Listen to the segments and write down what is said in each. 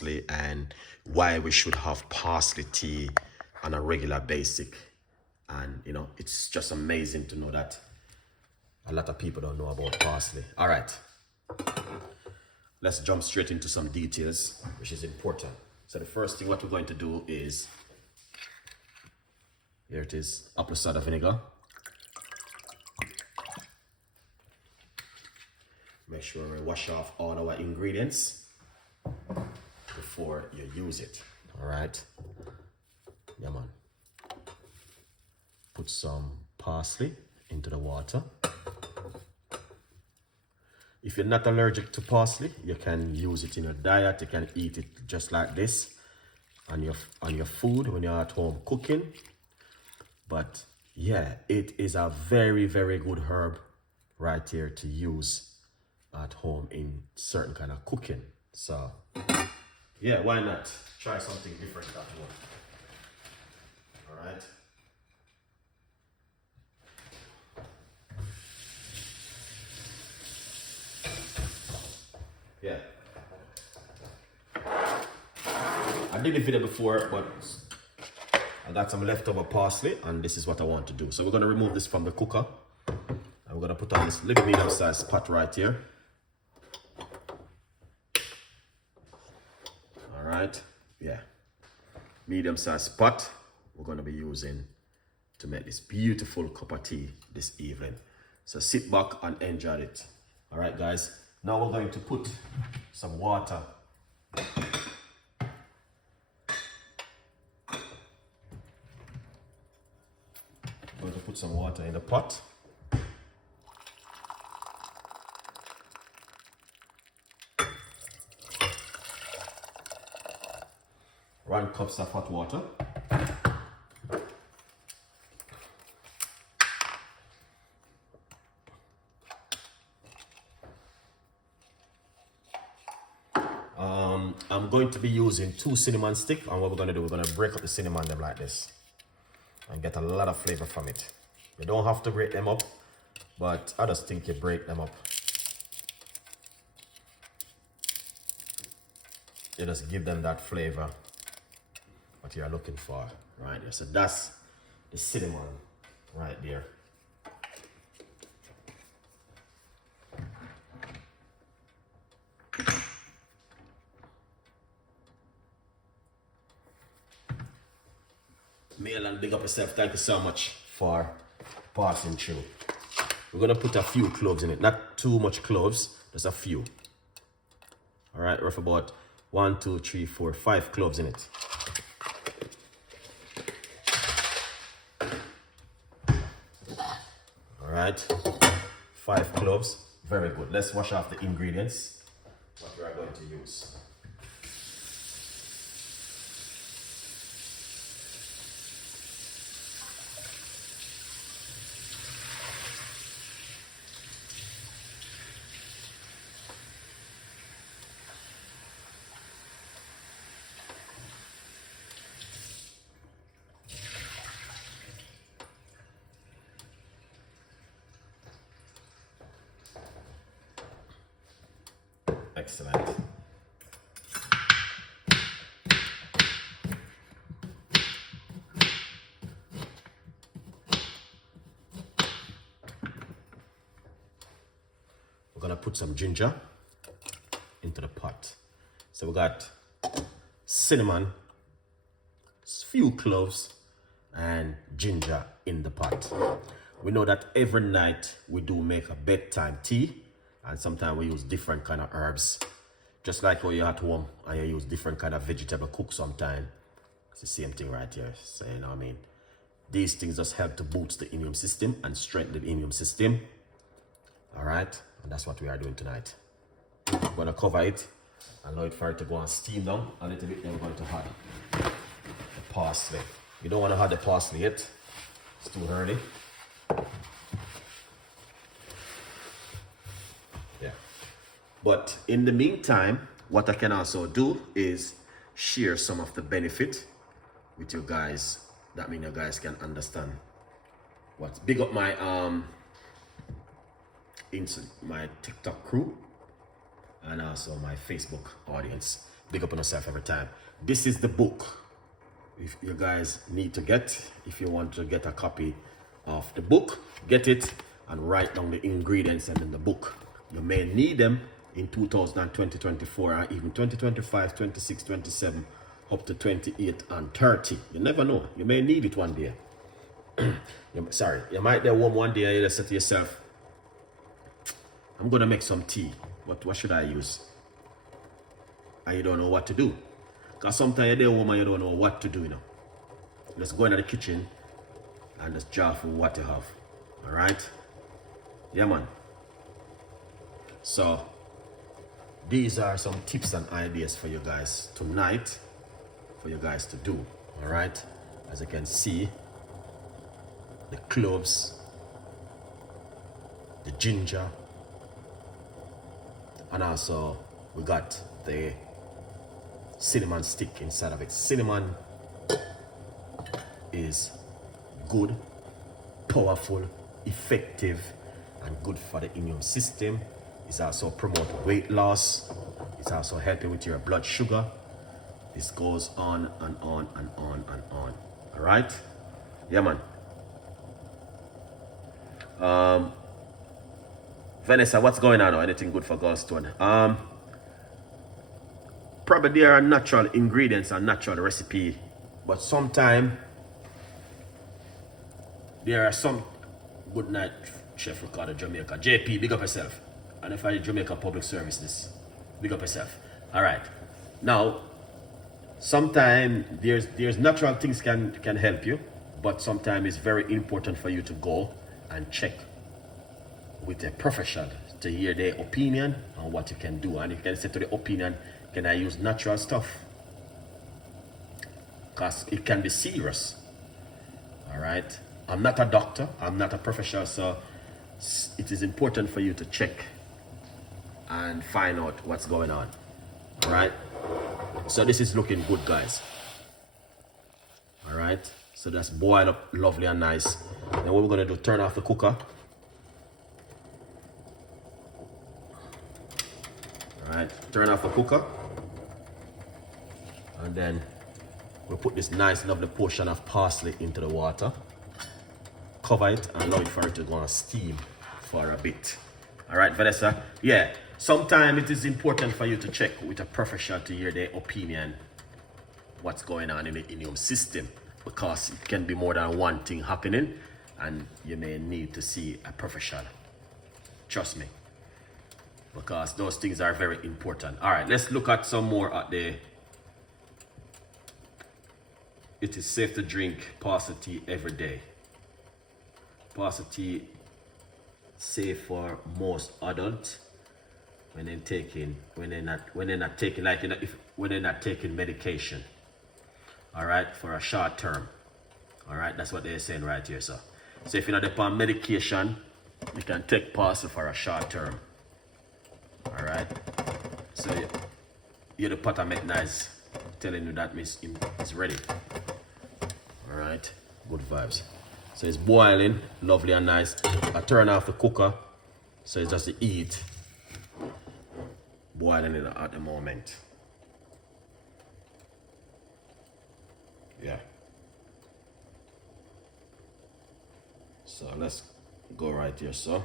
and why we should have parsley tea on a regular basic. And you know, it's just amazing to know that a lot of people don't know about parsley. All right, let's jump straight into some details, which is important. So the first thing what we're going to do is, here it is, apple cider vinegar. Make sure we wash off all our ingredients before you use it. All right, yeah man. Put some parsley into the water. If you're not allergic to parsley, you can use it in your diet. You can eat it just like this on your food when you're at home cooking. But yeah, it is a very, very good herb right here to use at home in certain kind of cooking. So yeah, why not try something different at home? All right. Yeah. I did a video before, but I got some leftover parsley, and this is what I want to do. So we're going to remove this from the cooker, and we're going to put on this little medium-sized pot right here. All right, yeah, medium-sized pot we're going to be using to make this beautiful cup of tea this evening. So sit back and enjoy it. All right, guys. Now we're going to put some water. I'm going to put some water in the pot. 1 cup of hot water. I'm going to be using 2 cinnamon sticks, and what we're going to do, we're going to break up the cinnamon them like this and get a lot of flavor from it. You don't have to break them up, but I just think you break them up. You just give them that flavor what you're looking for right there. So that's the cinnamon right there. Mail and big up yourself. Thank you so much for passing through. We're gonna put a few cloves in it, not too much cloves, just a few. All right, rough about 1, 2, 3, 4, 5 cloves in it. All right, 5 cloves, very good. Let's wash off the ingredients, what we are going to use. Excellent. We're gonna put some ginger into the pot. So we got cinnamon, few cloves, and ginger in the pot. We know that every night we do make a bedtime tea, and sometimes we use different kind of herbs. Just like when you're at home and you use different kind of vegetable cook sometime. It's the same thing right here. So you know what I mean? These things just help to boost the immune system and strengthen the immune system. All right, and that's what we are doing tonight. We're gonna cover it, allow it for it to go and steam down a little bit, then we're going to add the parsley. You don't want to add the parsley yet, it's too early. Yeah, but in the meantime, what I can also do is share some of the benefit with you guys. That means you guys can understand what's big up my my TikTok crew and also my Facebook audience. Big up on yourself every time. This is the book. If you guys need to get, if you want to get a copy of the book, get it and write down the ingredients and in the book. You may need them in 2020, 24, or even 2025, 26, 27, up to 28 and 30. You never know. You may need it one day. Sorry, you might get home one day and you just say to yourself, I'm gonna make some tea. What should I use? And you don't know what to do. Because sometimes you're there home and you don't know what to do, you know. Just go into the kitchen and just jar for what you have. Alright? Yeah, man. So, these are some tips and ideas for you guys tonight, for you guys to do. Alright? As you can see, the cloves, the ginger, and also we got the cinnamon stick inside of it. Cinnamon is good, powerful, effective, and good for the immune system. It's also promote weight loss. It's also helping with your blood sugar. This goes on and on and on and on. All right? Yeah, man. Vanessa, what's going on? Or anything good for gallstone? Probably there are natural ingredients and natural recipe, but sometimes there are some. Good night, Chef Ricardo, Jamaica. JP, big up yourself. And if I Jamaica Public Service this, big up yourself. All right. Now, sometimes there's natural things can help you, but sometimes it's very important for you to go and check with a professional to hear their opinion on what you can do. And you can say to the opinion, can I use natural stuff? Because it can be serious. All right. I'm not a doctor. I'm not a professional. So it is important for you to check and find out what's going on. All right. So this is looking good, guys. All right. So that's boiled up lovely and nice. Then what we're going to do, turn off the cooker. All right. Turn off the cooker. And then we'll put this nice lovely portion of parsley into the water. Cover it and allow it for it to go on steam for a bit. All right, Vanessa? Yeah, sometimes it is important for you to check with a professional to hear their opinion what's going on in the immune system, because it can be more than one thing happening and you may need to see a professional. Trust me, because those things are very important. All right, let's look at some more at the it is safe to drink parsley tea every day. Parsley tea safe for most adults when they're not taking like, you know, when they're not taking medication. All right, for a short term. All right, that's what they're saying right here. So if you're not on medication, you can take parsley for a short term. All right, so you're the pot I make nice telling you that it's ready. All right, good vibes. So it's boiling, lovely and nice. I turn off the cooker, so it's just the heat boiling it at the moment. Yeah. So let's go right here, so.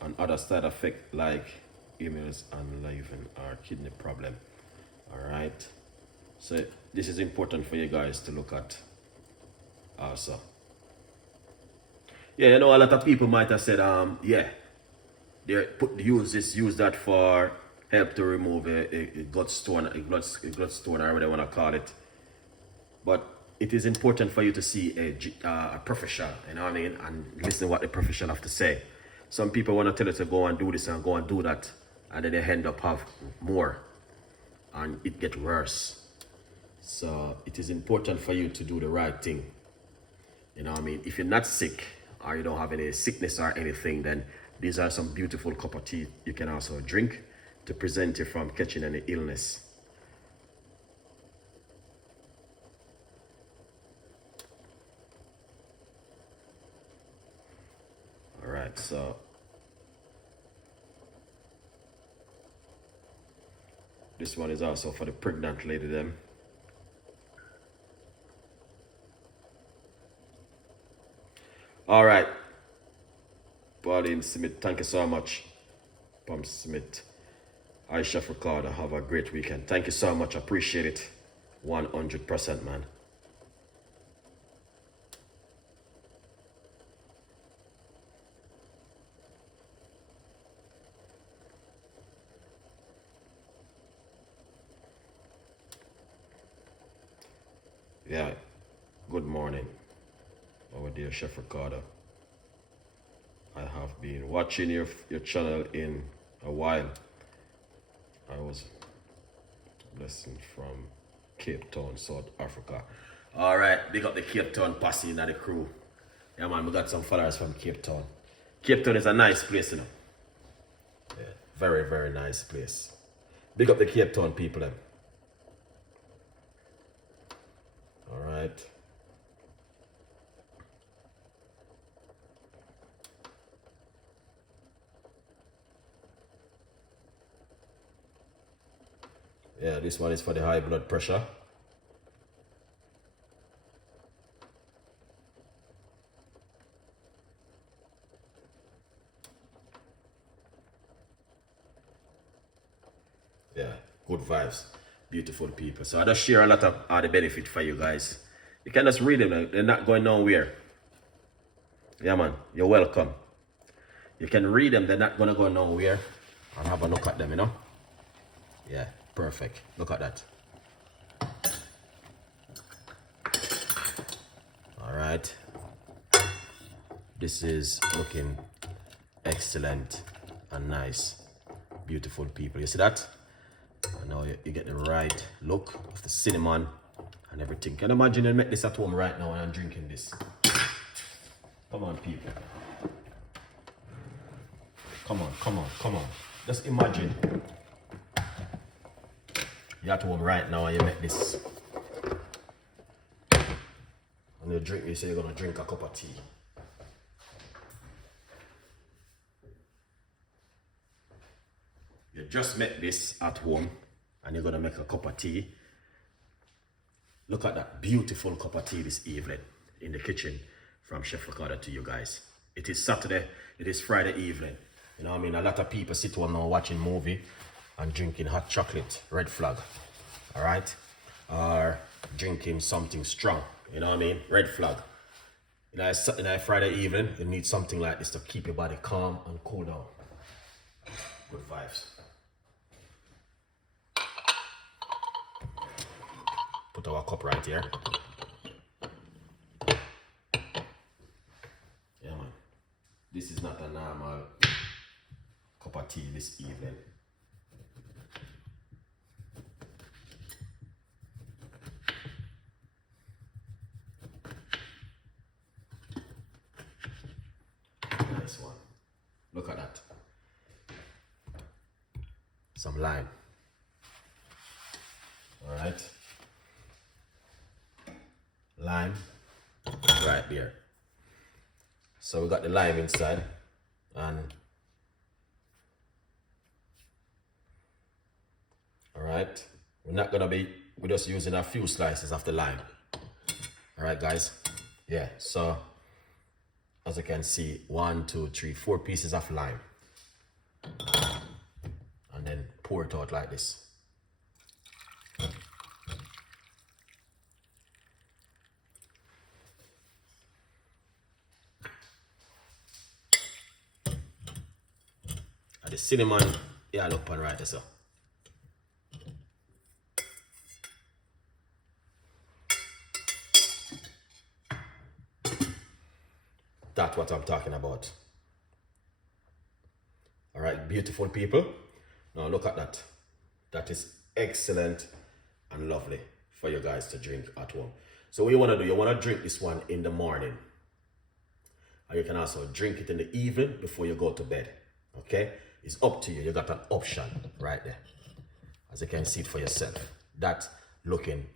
And other side effect like emails and living or kidney problem. All right, so this is important for you guys to look at also. Yeah, you know, a lot of people might have said, yeah, they use that for help to remove a gut stone, a blood stone, or whatever they want to call it. But it is important for you to see a professional, you know what I mean, and listen to what the professional have to say. Some people want to tell you to go and do this and go and do that, and then they end up have more. And it gets worse. So it is important for you to do the right thing. You know what I mean? If you're not sick or you don't have any sickness or anything, then these are some beautiful cup of tea you can also drink to prevent you from catching any illness. All right. right, so this one is also for the pregnant lady them. All right, Pauline Smith, thank you so much. Pam Smith, I Chef Ricardo, have a great weekend. Thank you so much, appreciate it. 100%, man. Yeah, good morning, our dear Chef Ricardo. I have been watching your channel in a while. I was listening from Cape Town, South Africa. All right, big up the Cape Town posse and the crew. Yeah, man, we got some followers from Cape Town. Cape Town is a nice place, you know. Yeah, very, very nice place. Big up the Cape Town people, them. All right. Yeah, this one is for the high blood pressure. Yeah, good vibes, beautiful people. So I just share a lot of the benefit for you guys. You can just read them, they're not going nowhere. Yeah, man, you're welcome. You can read them, they're not gonna go nowhere. And have a look at them, you know? Yeah, perfect. Look at that. All right. This is looking excellent and nice. Beautiful people. You see that? And now you get the right look of the cinnamon and everything. Can you imagine you make this at home right now and I'm drinking this? Come on, people. Come on, come on, come on. Just imagine you're at home right now and you make this. And you drink, you say you're gonna drink a cup of tea. You just make this at home and you're gonna make a cup of tea. Look at that beautiful cup of tea this evening in the kitchen from Chef Ricardo to you guys. It is Saturday, it is Friday evening. You know what I mean? A lot of people sit home now watching movie and drinking hot chocolate, red flag, all right? Or drinking something strong, you know what I mean? Red flag. In a Friday evening, you need something like this to keep your body calm and cool down. Good vibes. Put our cup right here. Yeah, man. This is not a normal cup of tea this evening. Nice one. Look at that. Some lime. All right. Lime right there. So we got the lime inside and all right, we're just using a few slices of the lime. All right, guys. Yeah, so as you can see, 1, 2, 3, 4 pieces of lime, and then pour it out like this. The cinnamon, yeah, look on right there, so. That's what I'm talking about. All right, beautiful people. Now look at that. That is excellent and lovely for you guys to drink at home. So what you want to do, you want to drink this one in the morning. Or you can also drink it in the evening before you go to bed. Okay? It's up to you. You got an option right there. As you can see it for yourself. That's looking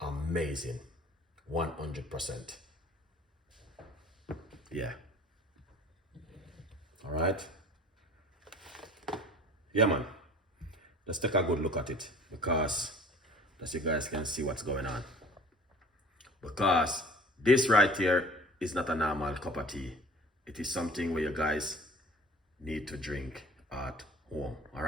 amazing. 100%. Yeah. All right. Yeah, man. Let's take a good look at it because you guys can see what's going on. Because this right here is not a normal cup of tea. It is something where you guys need to drink at home. All right.